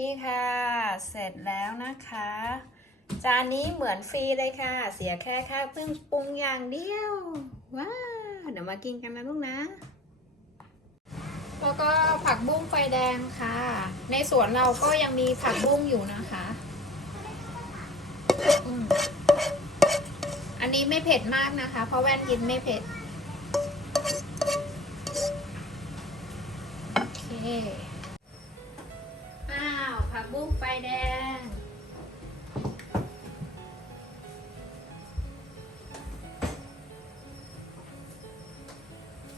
นี่ค่ะ เสร็จแล้วนะคะ จานนี้เหมือนฟรีเลยค่ะ เสียแค่ค่าเครื่องปรุงอย่างเดียว ว้าว เดี๋ยวมากินกันนะลูกนะ แล้วก็ผักบุ้งไฟแดงค่ะ ในสวนเราก็ยังมีผักบุ้งอยู่นะคะอันนี้ไม่เผ็ดมากนะคะ เพราะแว่นกินไม่เผ็ด โอเค ผักบุ้งไฟแดง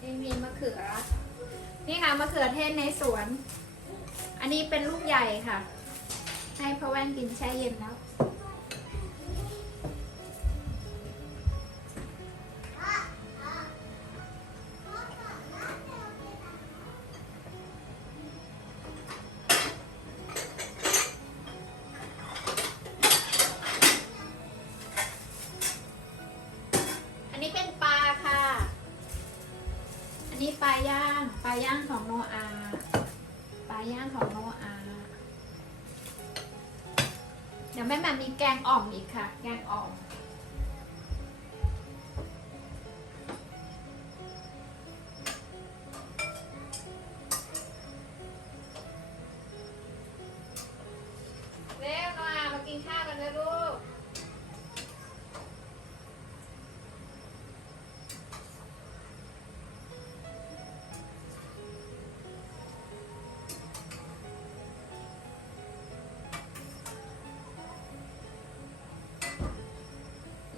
นี่มีมะเขือ นี่ค่ะมะเขือเทศในสวน อันนี้เป็นลูกใหญ่ค่ะ ให้พ่อแว่นกินแช่เย็นนะ อ่อมอีกค่ะ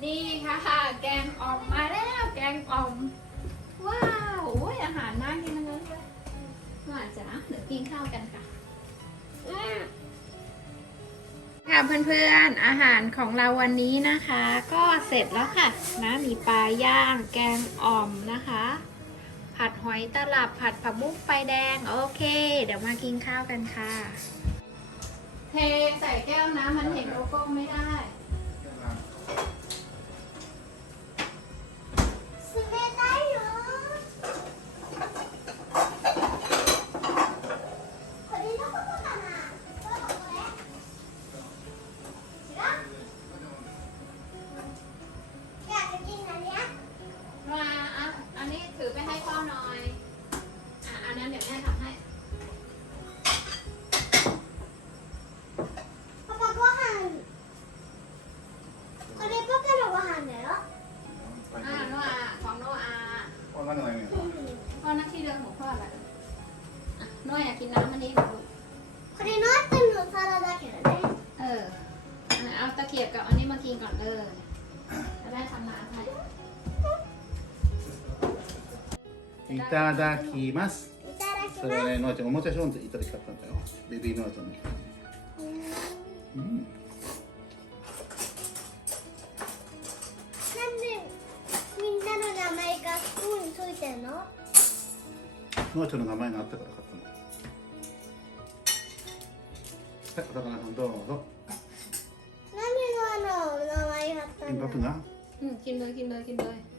นี่ค่ะ แกงอ่อมมาแล้ว แกงอ่อม ว้าวโอ้ยอาหารน่ากินทั้งนั้นเลยมาจ้ะเดี๋ยวกินข้าวกันค่ะ ค่ะเพื่อนๆ อาหารของเราวันนี้นะคะ ก็เสร็จแล้วค่ะนะมีปลาย่างแกงอ่อมนะคะ ผัดหอยตลับผัดผักบุ้งไฟแดง โอเค เดี๋ยวมากินข้าวกันค่ะ เทใส่แก้วนะมัน ただきます。いただきます。それはね、のあちゃん、おもちゃショーンといただきたかったんだよ。ベビーのあちゃんの。うん。のアちゃんの？名前があったから買ったの。さあ、高菜さんどうぞ。何のあの名前があったんだ？金箔が？うん、金箔金箔金箔。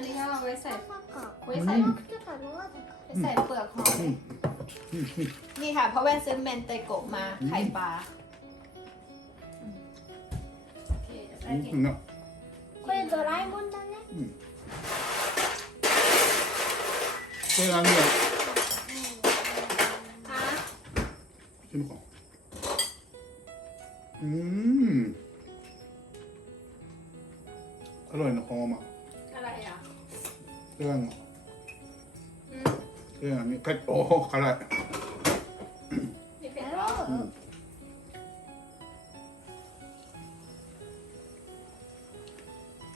นเลยกินเลยแล้วอันนี้ก็เอาไว้ใส่ まさか ไว้ใส่ 甘くてかなぜか ไว้ใส่เปลือกหอย うん。うん、うん。 นี่ค่ะเพราะแว่นซื้อเมนเตโกะมาไข่ปลาอืมโอเคเดี๋ยวแม่กิน うん。これドラえもんだねこれあのね、 อ่ะ いるか。うーん。อร่อยนะคอมอ่ะ อะไรอ่ะ ペヤのグがヤングかおお辛い。うん。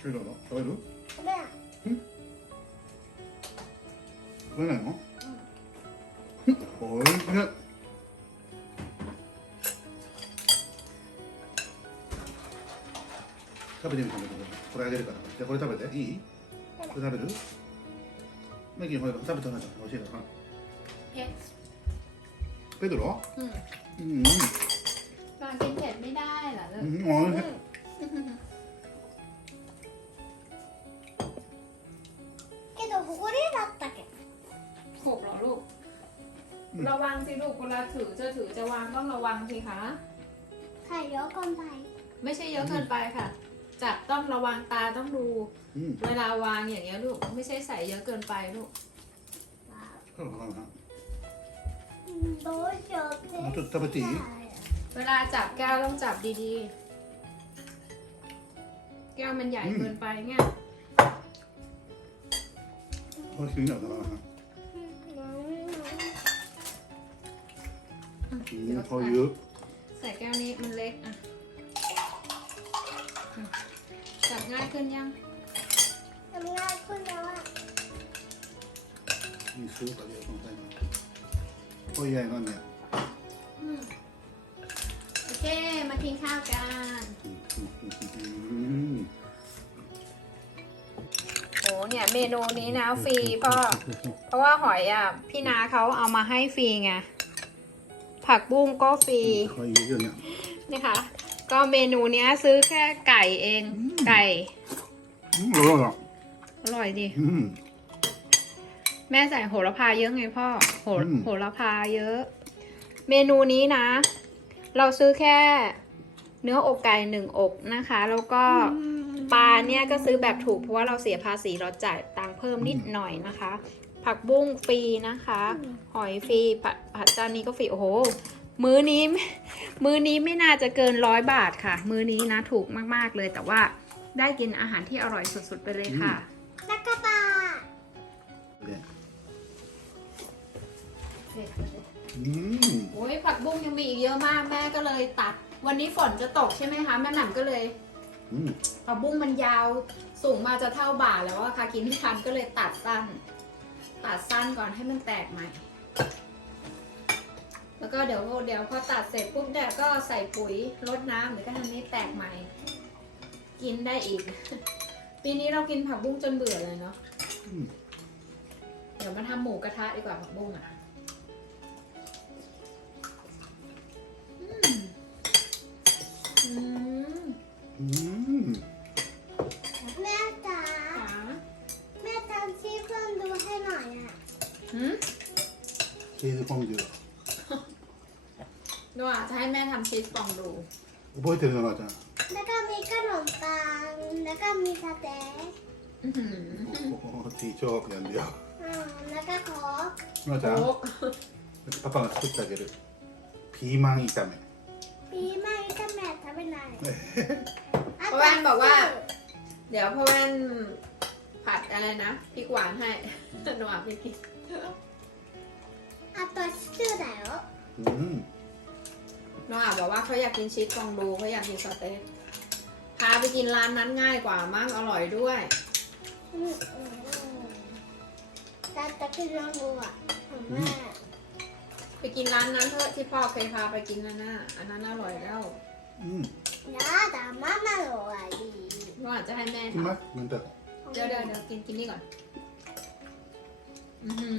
けど食べる？う。ん。食べないの、うん、おい。しい。食べてみてこれ。あげるから。じゃこれ食べて。いい？これ食べる？ マギーほら食べてほら美味しいから เผ็ด ペドロ อืม うん มากินเผ็ดไม่ได้เหรอลู う ก んおいしい けどここでだったっけ หกเหรอลูก อืม ระวังสิลูกเวลาถือจะถือจะวาง ต้องระวังสิคะ ไข่เยอะเกินไป ไม่ใช่เยอะเกินไปค่ะ จับต้องระวังตาต้องดูเวลาวางอย่างเงี้ยลูก ไม่ใช่ใส่เยอะเกินไปลูก เวลาจับแก้วต้องจับดีๆ แก้วมันใหญ่เกินไปเงี้ย Hva kunne jeg da? Mm, har du ใส่แก้วนี้มันเล็กอะ จับง่ายขึ้นยังจัำง่ายขึ้นแล้วอะมีซื้อกับเดียวของใครมาพ่อใหญ่ก็เนี่ยโอเค มากินข้าวกัน โหเนี่ยเมนูนี้นะฟรีพ่อเพราะว่าหอยอะ พี่นาเขาเอามาให้ฟรีไงผักบุ้งก็ฟรีนี่ค่ะ ก็เมนูเนี้ยซื้อแค่ไก่เอง ไก่อร่อยอะอร่อยดีมแม่ใส่โหระพาเยอะไงพ่อ โหอโหระพาเยอะ เมนูนี้นะ เราซื้อแค่เนื้ออกไก่หนึ่งอกนะคะ แล้วก็ปลาเนี่ยก็ซื้อแบบถูกเพราะว่าเราเสียภาษีเราจ่ายตังค์เพิ่มนิดหน่อยนะคะ ผักบุ้งฟรีนะคะ หอยฟรีผัดจานนี้ก็ฟรีโอ้โห มื้อนี้ มื้อนี้ไม่น่าจะเกินร้อยบาทค่ะ มื้อนี้นะถูกมากๆเลย แต่ว่าได้กินอาหารที่อร่อยสุดๆไปเลยค่ะนักกระบาอืโอ้ยผักบุ้งยังมีอีกเยอะมากแม่ก็เลยตัด วันนี้ฝนจะตกใช่ไหมคะแม่หม่ำก็เลยผักบุ้งมันยาวสูงมาจะเท่าบ่าแล้วอะค่ะกินไม่ทันก็เลยตัดสั้น ตัดสั้นก่อนให้มันแตกใหม่ แล้วก็เดี๋ยวเดี๋ยวพอตัดเสร็จปุ๊บเนี่ยก็ใส่ปุ๋ยลดน้ำหรือก็ทำนี้แตกใหม่ กินได้อีก ปีนี้เรากินผักบุ้งจนเบื่อเลยเนาะเดี๋ยวมาทำหมูกระทะดีกว่าผักบุ้งอะแม่จ๋าแม่ทำชีสเพิ่มดูให้หน่อยอะชีสเพิ่มเยอะ จะให้แม่ทำชีสฟองดู 覚えてるなばあちゃん แล้วก็มีขนมปังแล้วก็มีสเต็ก อื้อหือ おティーチョークなんだよ อืมแล้วก็โค้ก まあちゃん โอ๊ก パパが作ってあげるピーマン炒め ปีใหม่จะแม่ทำเป็นไร เพราะแว่นบอกว่า เดี๋ยวพ่อแว่นผัดอะไรนะพริกหวานให้ หนูอ่ะพี่กิน あとシチューだよ うん น้องอาบอกว่าเขาอยากกินชีสฟองดูเขาอยากกินสเต็กพาไปกินร้านนั้นง่ายกว่ามากอร่อยด้วยตาตะกี้น้องดูอะแม่ไปกินร้านนั้นเถอะที่พ่อเคยพาไปกินนั่นน่ะอันนั้นอร่อยแล้ว 음, น้าตามามาอร่อยดีน้องอาจจะให้แม่ท 정 말? 근데ำเดี๋ยวเดี๋ยวเดี๋ยวกินกินนี่ก่อน อือหื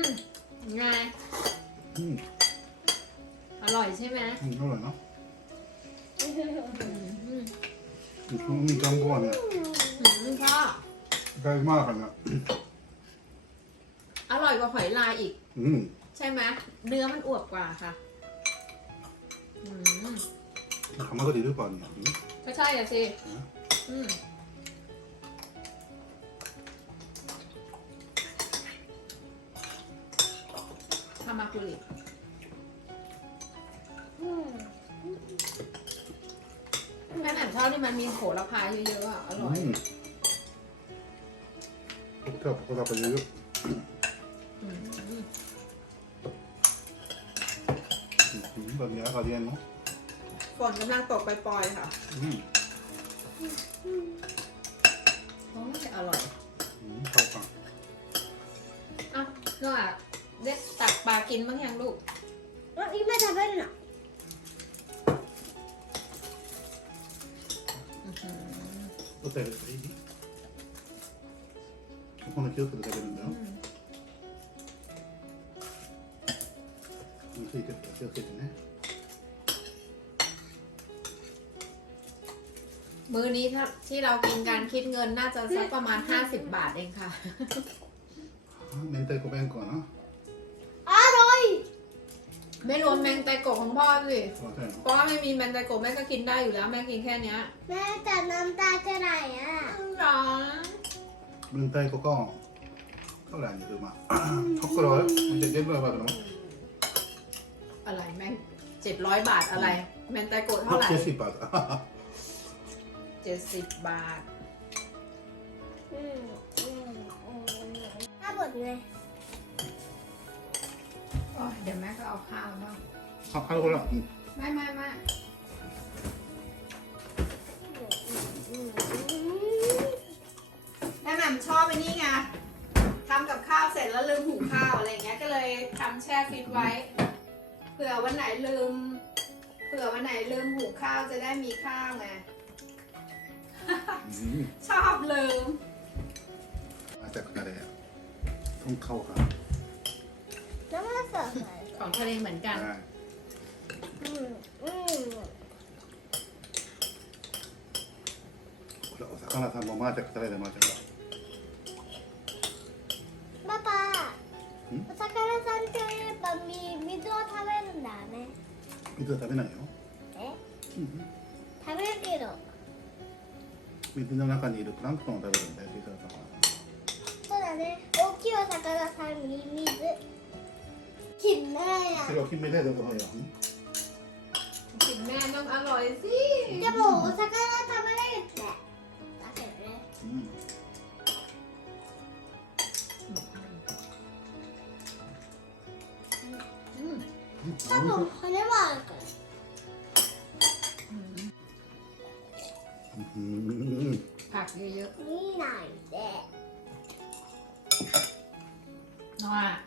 อไง, อร่อยใช่ไหมอร่อยเนาะมีจังหวะเนี่ยอืมพ่อใกล้มากกันนะอร่อยกว่าหอยลายอีก อืใช่ไหมเนื้อมันอวบกว่าค่ะอืมทำมาก็ดีด้วยเปล่าเนี่ยอืมก็ใช่อะสิอืมทำมาคุริ แนั้นอ่านชอบที่มันมีโหระพาเยอะๆอะอร่อย เท่ากับเราไปเยอะๆแบบนี้ก็เรียนเนาะฝนกำลังตกไปปล่อยค่ะอโอ้ยอร่อยเข้ากันเอ้าน้องอะเด็ตักปลากินบ้างยังลูก แล้นี่แม่ทำได้เลยเหรอ お便りでいいここの気をつけて食べるんだよ อืม ついてるから気をつけてね มื้อนี้ถ้าที่เรากินการคิดเงินน่าจะสักประมาณ 50 บาทเองค่ะ あ明太子弁当かなアロイ ไม่รวมแมงไตโกะของพ่อสิ そうだよ เพราะว่าไม่มีแมงไตโกะแม่ก็กินได้อยู่แล้วแม่กินแค่เนี้ย แม่แต่น้ำตาจะไหลอ่ะ หรอ 明太子コーンカメラにいるまところはじゃ全部わかるの อะไรแมงเจ็ดร้อยบาทอะไร แมงไตโกะเท่าไหร่ ケシパーだ เจ็ดสิบบาท อืมอืมอืมถ้าบดไง เดี๋ยวแม่ก็เอาข้าวบ้างเอาข้าวคนละไม่ไม่ไม่แม่แม่ชอบไปนี่ไงทำกับข้าวเสร็จแล้วลืมหุงข้าวอะไรเงี้ยก็เลยทำแช่ฟิตไว้เผื่อวันไหนลืมเผื่อวันไหนลืมหุงข้าวจะได้มีข้าวไงชอบลืม มาจากอะไรอะต้องเข้าครับ ของทะเลเหมือนกัน はい อืมอืม これお魚さんもマーチャクタレでマーチャク ป้าป้า うんお魚さんといえばみ水を食べるんだね水は食べないよ、えうん、食べるけど水の中にいるプランクトンを食べるんだよ小さな魚そうだね大きいお魚さんに水 きんないやそれを金目でどこのよ กินแม่ต้องอร่อยสิ でもお魚食べれるってだけどねうんอืม 多分骨はあるからうんうん ผักเยอะ 見ないでๆน้อย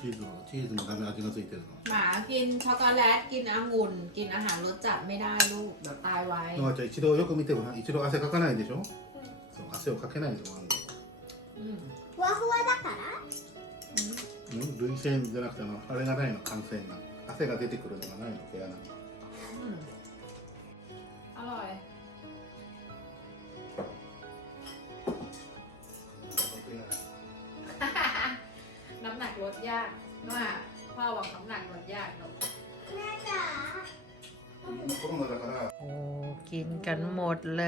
チーズもチーズもダメ味がついてるの หมากินช็อกโกแลตกินองุ่นกินอาหารรสจัดไม่ได้ลูกเดี๋ยวตายไว้ ノアちゃん一度よく見てごらん一度汗かかないでしょそう汗をかけないでごらん อืม ふわふわだからうん涙腺じゃなくてあのあれがないの汗腺が汗が出てくるのがないの毛穴が อืมอร่อย กินกันหมดเล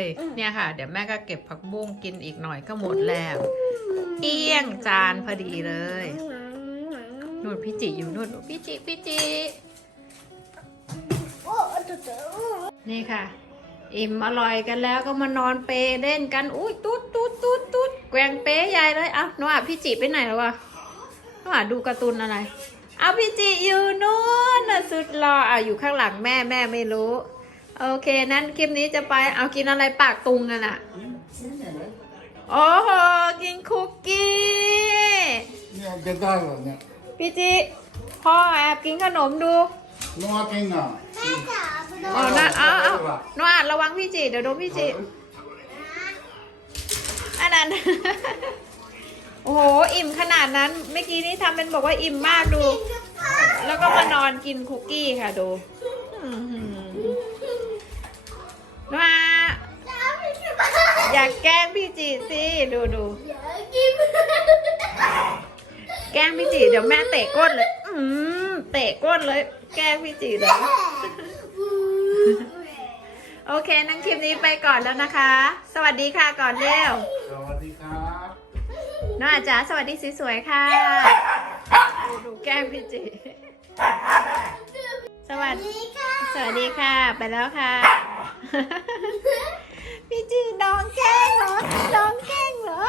ย เนี่ยค่ะ เดี๋ยวแม่ก็เก็บผักบุ้งกินอีกหน่อยก็หมดแล้วเกลี้ยงจานพอดีเลยนู่นพี่จิอยู่นู่นพี่จิพี่จิโอ้ตุ๊ดตุ๊ดนี่ค่ะ อิ่มอร่อยกันแล้วก็มานอนเปเล่นกันอุ้ยตุ๊ดตุ๊ดตุ๊ดตุ๊ดแกว่งเป๊ใหญ่เลยเอ้าหนูอะพี่จิไปไหนแล้ววะหนูอะดูการ์ตูนอะไรเอาพี่จิอยู่นู่นน่ะสุดรออะอยู่ข้างหลังแม่แม่ไม่รู้ โอเค นั่นคลิปนี้จะไปเอากินอะไรปากตุงกันอะโอ้โห กินคุกกี้ เนี่ยจะได้เหรอเนี่ยพี่จิพ่อแอบกินขนมดูนัวกินอะอ๋อนะเอาเอานัวดระวังพี่จีเดี๋ยวโดนพี่จีอันนั้น โอ้โห อิ่มขนาดนั้น เมื่อกี้นี้ทำเป็นบอกว่าอิ่มมากดู แล้วก็มานอนกินคุกกี้ค่ะดู อื้อหือมาจ๋าไม่ใช่บ้าอยากแกล้งพี่จีสิดูดูอยากกินแกล้งพี่จีเดี๋ยวแม่เตะก้นเลย อืมเตะก้นเลย แกล้งพี่จีเลย โอเค นั่งคลิปนี้ไปก่อนแล้วนะคะ สวัสดีค่ะก่อนเร็ว สวัสดีครับน้องอาจ๋าสวัสดีสวยๆค่ะ ดูดูแกล้งพี่จี สวัสดีนี่ค่ะ สวัสดีค่ะ ไปแล้วค่ะ พี่จีน้องแกล้งเหรอน้องแกล้งเหรอ